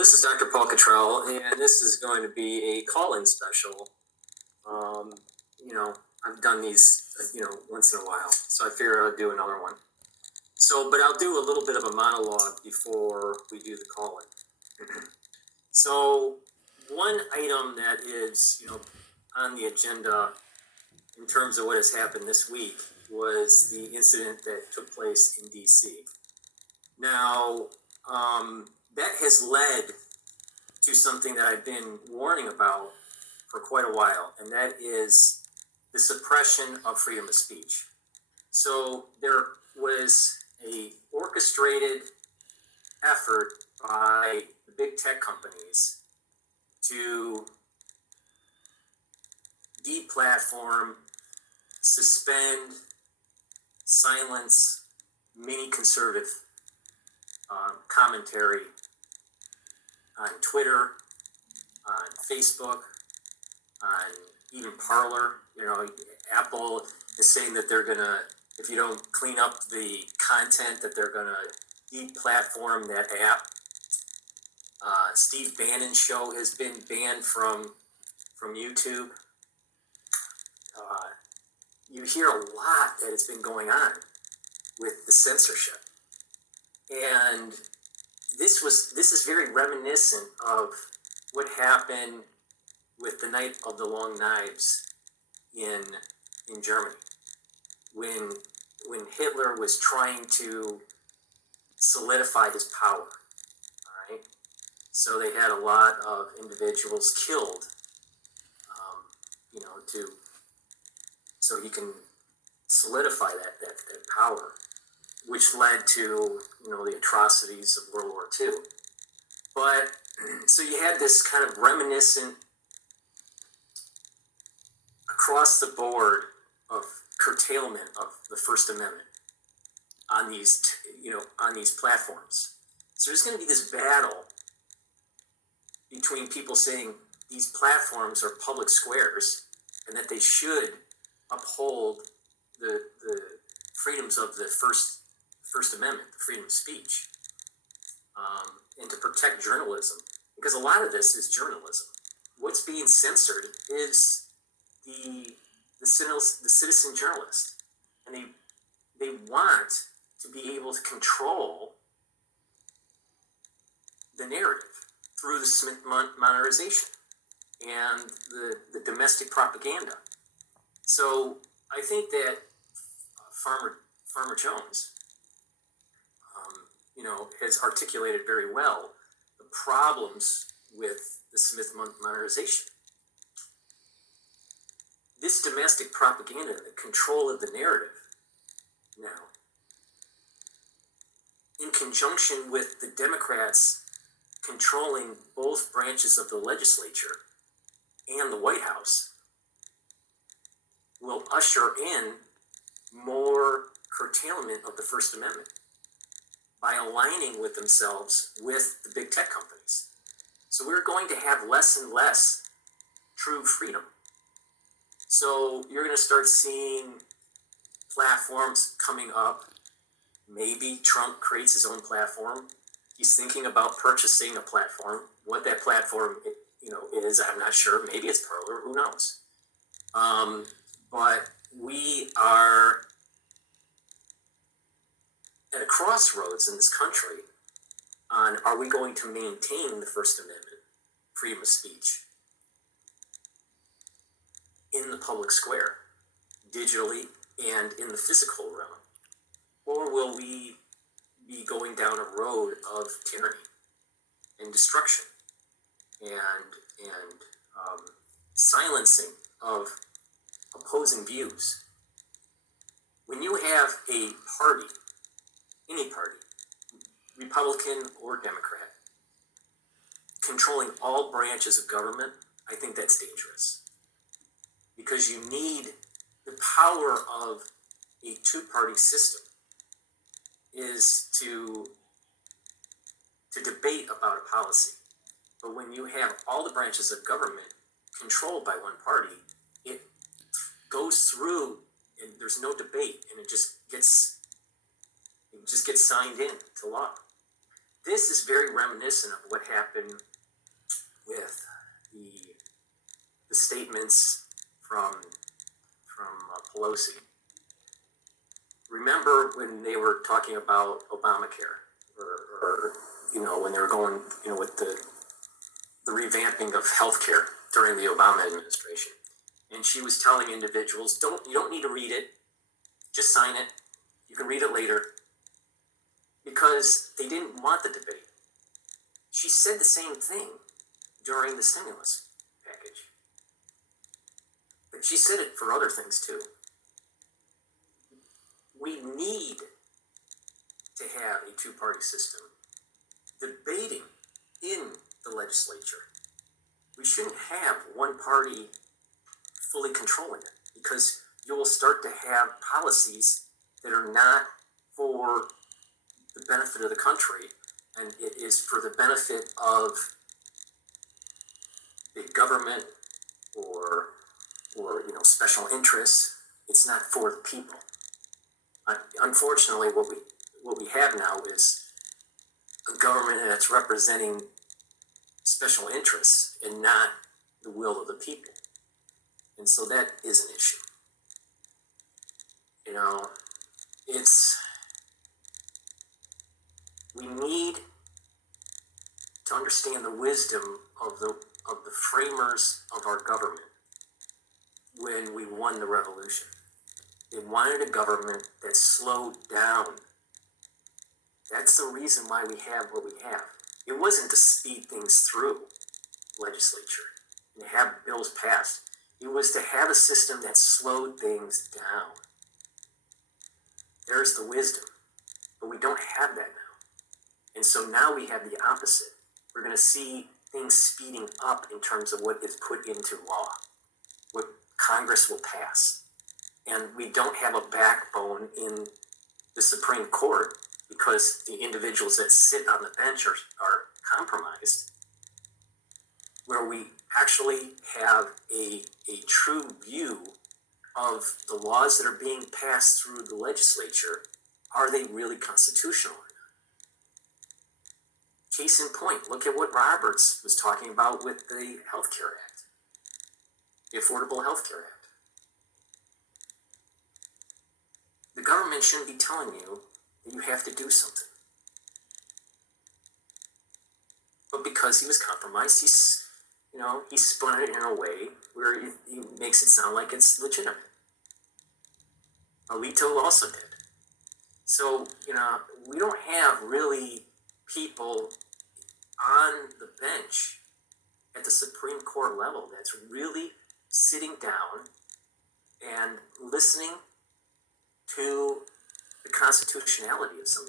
This is Dr. Paul Cottrell, and this is going to be a call-in special. Um, I've done these, once in a while, so I figure I'll do another one. But I'll do a little bit of a monologue before we do the call-in. So, one item that is, on the agenda in terms of what has happened this week was the incident that took place in D.C. Now, that has led to something that I've been warning about for quite a while, and that is the suppression of freedom of speech. So there was a orchestrated effort by the big tech companies to deplatform, suspend, silence many conservative commentary on Twitter, on Facebook, on even Parler. Apple is saying that they're gonna, if you don't clean up the content, that they're gonna deplatform that app. Steve Bannon's show has been banned from YouTube. You hear a lot that has been going on with the censorship, and this is very reminiscent of what happened with the Night of the Long Knives in Germany, when Hitler was trying to solidify his power. All right, so they had a lot of individuals killed, so he can solidify that power, which led to the atrocities of World War II. But so you had this kind of reminiscent across the board of curtailment of the First Amendment on these on these platforms. So there's going to be this battle between people saying these platforms are public squares and that they should uphold the freedoms of the First Amendment, the freedom of speech, and to protect journalism, because a lot of this is journalism. What's being censored is the citizen journalist, and they want to be able to control the narrative through the Smith monetization and the domestic propaganda. So I think that Farmer Jones, has articulated very well the problems with the Smith monetization. This domestic propaganda, the control of the narrative now, in conjunction with the Democrats controlling both branches of the legislature and the White House, will usher in more curtailment of the First Amendment by aligning with themselves with the big tech companies. So we're going to have less and less true freedom. So you're going to start seeing platforms coming up. Maybe Trump creates his own platform. He's thinking about purchasing a platform. What that platform, is, I'm not sure. Maybe it's Parler. Who knows? But we are at a crossroads in this country on, are we going to maintain the First Amendment, freedom of speech, in the public square, digitally and in the physical realm? Or will we be going down a road of tyranny and destruction and silencing of opposing views? When you have a party, any party, Republican or Democrat, controlling all branches of government, I think that's dangerous. Because you need the power of a two-party system is to debate about a policy. But when you have all the branches of government controlled by one party, it goes through and there's no debate, and it just gets signed in to law. This is very reminiscent of what happened with the statements from Pelosi. Remember when they were talking about Obamacare, or when they were going, with the revamping of healthcare during the Obama administration, and she was telling individuals, you don't need to read it, just sign it. You can read it later, because they didn't want the debate. She said the same thing during the stimulus package, but she said it for other things too. We need to have a two-party system debating in the legislature. We shouldn't have one party fully controlling it, because you will start to have policies that are not for the benefit of the country, and it is for the benefit of big government or special interests. It's not for the people. Unfortunately, what we have now is a government that's representing special interests and not the will of the people. And so that is an issue. We need to understand the wisdom of the framers of our government when we won the revolution. They wanted a government that slowed down. That's the reason why we have what we have. It wasn't to speed things through legislature and have bills passed. It was to have a system that slowed things down. There's the wisdom. But we don't have that now. And so now we have the opposite. We're going to see things speeding up in terms of what is put into law, what Congress will pass. And we don't have a backbone in the Supreme Court, because the individuals that sit on the bench are compromised, where we actually have a true view of the laws that are being passed through the legislature. Are they really constitutional or not? Case in point, look at what Roberts was talking about with the Health Care Act, the Affordable Health Care Act. The government shouldn't be telling you that you have to do something. But because he was compromised, he spun it in a way where he makes it sound like it's legitimate. Alito also did. So, we don't have really people on the bench at the Supreme Court level that's really sitting down and listening to the constitutionality of some